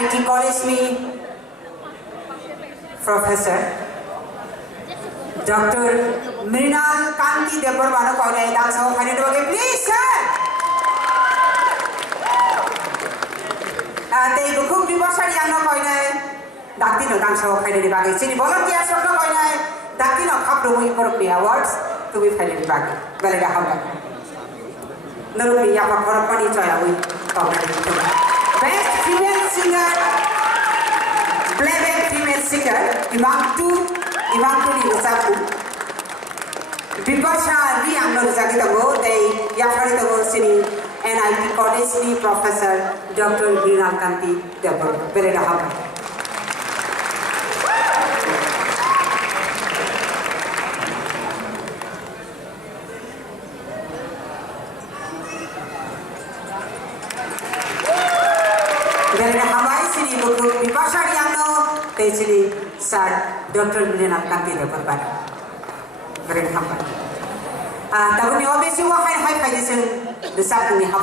NIT College ni Professor Dr. Mrinal Kanti Debarwano ko na idang sa kanya doge please sir. Ate buku diwasari yang ko na dakti no dang sa kanya di bagi sini volunteer so ko na dakti no khap do mo for awards to be kanya di bagi balaga hamba. Narupi ya pa khara pani chaya wi Best female singer playback female singer Ivantu ni usapu Bipasha ri ang nagsabi tago day yafari tago sini NIT College ni Professor Dr. Mrinal Kanti Debar belaga haba belaga haba sini buku Bipasha ri ang no sini Sir Dr. Mrinal Kanti Debar belaga haba Tapi ni obesi wahai hai hai jisen besar ni hafal.